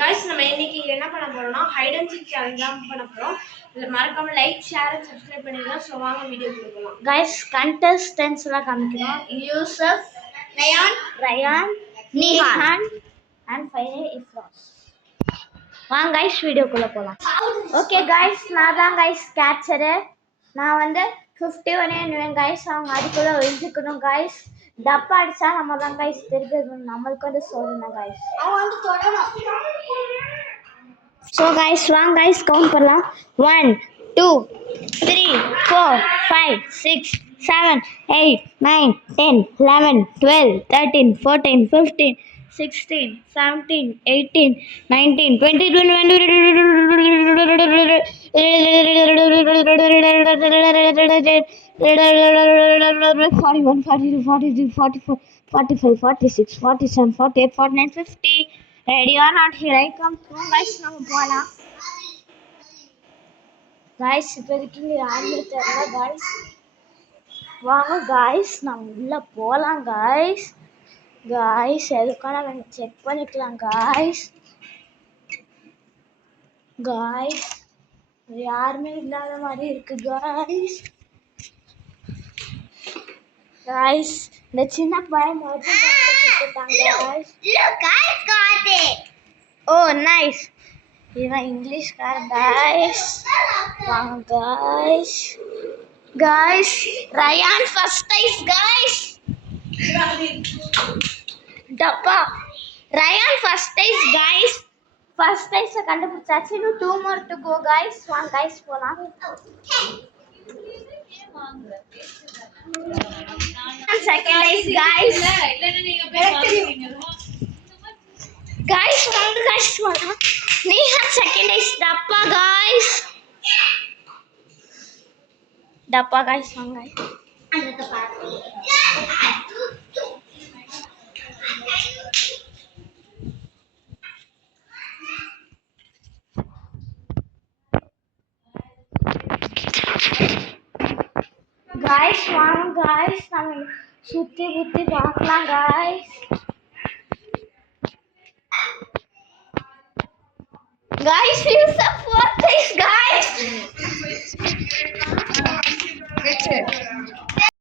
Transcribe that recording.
Guys நம்ம இன்னைக்கு என்ன பண்ண போறோம்னா ஹைட் அண்ட் சீக் சேலஞ்ச் தான் பண்ண போறோம். இதுல மறக்காம லைக், ஷேர் and subscribe பண்ணிடுங்க. சோ வாங்க வீடியோக்குள்ள போலாம். गाइस contestants எல்லாம் காமிக்கிறோம். Yusuf, Rayan, Nihan and finally Ifras. வாங்க गाइस வீடியோக்குள்ள போலாம். ஓகே गाइस நான் தான் गाइस கேட்சர். நான் வந்து 51 என்னவேன் गाइस அவங்க அதுக்குள்ள ஒளிஞ்சிக்கணும் गाइस. டப்பா அடிச்சா நம்ம தான் गाइस தெரிஞ்சிக்கணும். நமக்கு வந்து சொல்லணும் गाइस. அவன் வந்து தொடணும். So guys, வாங்க guys count பண்ணலாம். 1 2 3 4 5 6 7 8 9 10 11 12 13 14 15 16 17 18 19 20 21 41 42 43 44 45 46 47 48 49 50. Ready or not, here I come. Guys, நம்ம போலாம். Guys, இப்போதைக்கு யாருமே தெரியல guys. வாங்க guys, நம்ம உள்ள போலாம் guys. Guys, எதுக்கான நம்ம செக் பண்ணிக்கலாம் guys. Guys, யாருமே இல்லாத மாதிரி இருக்கு guys. Guys, இந்த சின்ன பையன் மட்டும் guys. Look, I got it. Oh, nice. இவன் இங்கிலீஷ்கார guys. வாங்க guys. Guys, Ryan first prize guys. டப்பா. Ryan first prize guys. First prize கண்டுபிடிச்சாச்சு. இன்னும் 2 more to go guys. வாங்க guys போலாம். Second prize guys. Guys, வாங்க guys போலாம். Neha second prize டப்பா guys. டப்பா guys வாங்க guys. அந்த பாத்து. Guys, வாங்க guys, நம்ம சுத்தி சுத்தி பார்க்கலாம் guys. Guys, here's the fourth place guys.